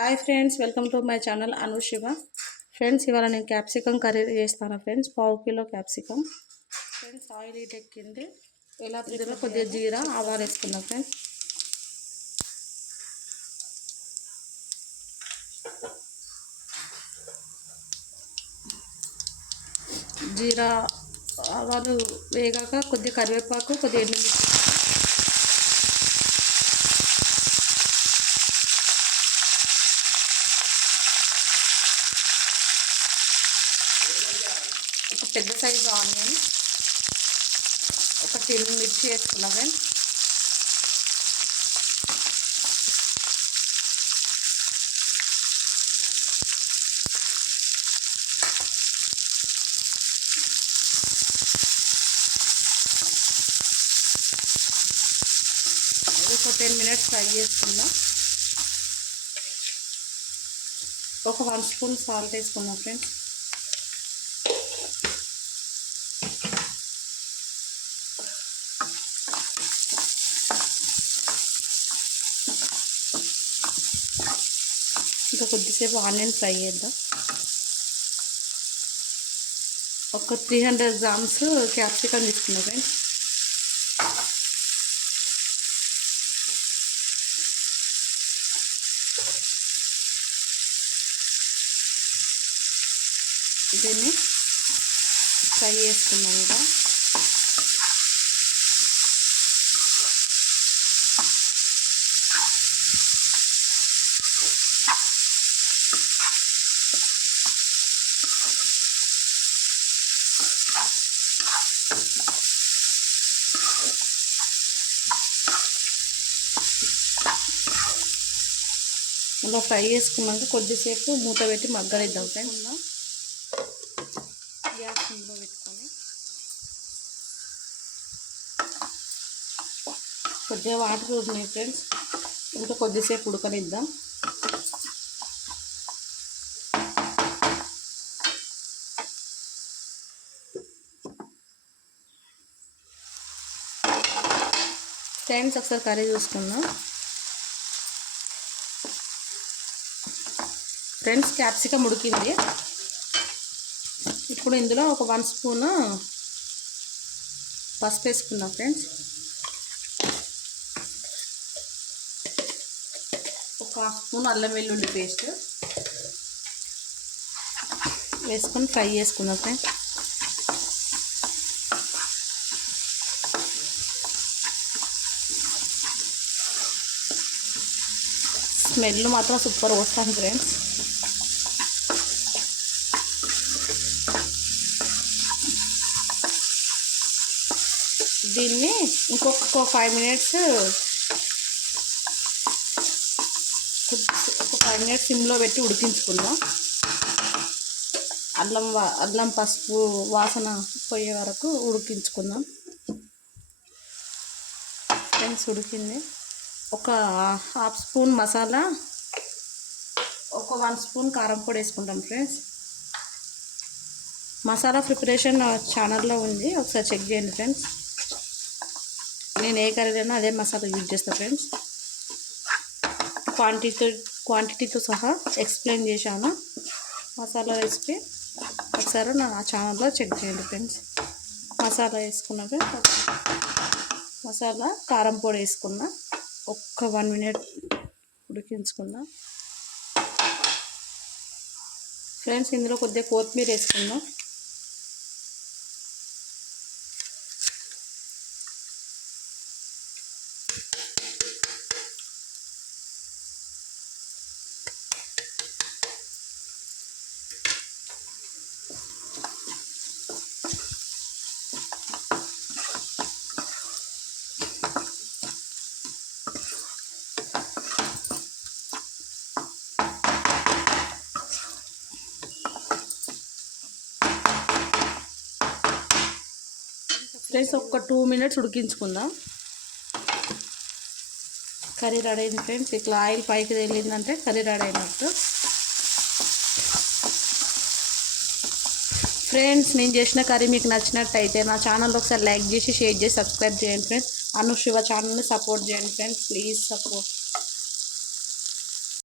Hi friends welcome to my channel Anushiva friends ఇవాళ నేను capsicum curry చేస్తాను friends పావు kilo capsicum friends oil heat ఎక్కింది ఇలా ఇందులో కొద్దిగా జీరా ఆవాలు వేసుకున్నాం ఫ్రెండ్స్. జీరా ఆవాలు వేగాక కొద్దిగా కరివేపాకు కొద్దిగా ఎండుమిర్చి ఒక పెద్ద సైజు ఆనియన్ ఒక టెన్ మిర్చి వేసుకున్నా ఫ్రెండ్స్ ఒక టెన్ మినిట్స్ ఫ్రై చేసుకుందాం ఒక వన్ స్పూన్ సాల్ట్ వేసుకుందాం ఫ్రెండ్స్ ఇంకా కొద్దిసేపు ఆనియన్ ఫ్రై చేద్దాం. ఒక త్రీ హండ్రెడ్ గ్రామ్స్ క్యాప్సికమ్ తీసుకున్నా ఫ్రెండ్స్. దీన్ని ఫ్రై చేసుకున్నాం ఇక. ఇలా ఫ్రై చేసుకున్నాక కొద్దిసేపు మూత పెట్టి మగ్గనిద్దాం ఫ్రెండ్స్. గ్యాస్ ఇందులో పెట్టుకొని. కొద్దిగా వాటర్ ఉన్నాయి ఫ్రెండ్స్. ఇంకా కొద్దిసేపు ఉడకనిద్దాం. ఫ్రెండ్స్ ఒకసారి కర్రీ చూసుకుందాం. ఫ్రెండ్స్ క్యాప్సికమ్ ఉడికింది. ఇప్పుడు ఇందులో ఒక వన్ స్పూన్ పసుపు వేసుకుందాం ఫ్రెండ్స్. ఒక హాఫ్ స్పూన్ అల్లం వెల్లుల్లి పేస్ట్ వేసుకొని ఫ్రై చేసుకుందాం ఫ్రెండ్స్. స్మెల్ మాత్రం సూపర్ వస్తాను ఫ్రెండ్స్. దీన్ని ఇంకొక ఫైవ్ మినిట్స్ ఒక ఫైవ్ మినిట్స్ సిమ్లో పెట్టి ఉడికించుకుందాం. అల్లం వా అల్లం పసుపు వాసన పోయే వరకు ఉడికించుకుందాం. ఫ్రెండ్స్ ఉడికింది. ఒక హాఫ్ స్పూన్ మసాలా ఒక వన్ స్పూన్ కారం పొడి వేసుకుంటాం ఫ్రెండ్స్. మసాలా ప్రిపరేషన్ ఛానల్లో ఉంది ఒకసారి చెక్ చేయండి ఫ్రెండ్స్. నేను ఏ కర్రీలైనా అదే మసాలా యూజ్ చేస్తాను ఫ్రెండ్స్. క్వాంటిటీతో క్వాంటిటీతో సహా ఎక్స్ప్లెయిన్ చేశాను. మసాలా రెసిపీ ఒకసారి నా ఛానల్లో చెక్ చేయండి ఫ్రెండ్స్. మసాలా వేసుకున్నాక మసాలా కారం పొడి వేసుకున్నా. ఒక్క వన్ మినిట్ ఉడికించుకున్నా. ఫ్రెండ్స్ ఇందులో కొద్దిగా కొత్తిమీర వేసుకుందాం ఫ్రెండ్స్ ఒక టూ మినిట్స్ ఉడికించుకుందాం. కర్రీ రెడీ అయింది ఫ్రెండ్స్. ఇట్లా ఆయిల్ పైకి తేలిందంటే కర్రీ రెడీ అయినట్టు. ఫ్రెండ్స్ నేను చేసిన కర్రీ మీకు నచ్చినట్టయితే నా ఛానల్ ఒకసారి లైక్ చేసి షేర్ చేసి సబ్స్క్రైబ్ చేయండి ఫ్రెండ్స్. అను శివ ఛానల్ని సపోర్ట్ చేయండి ఫ్రెండ్స్. Please support.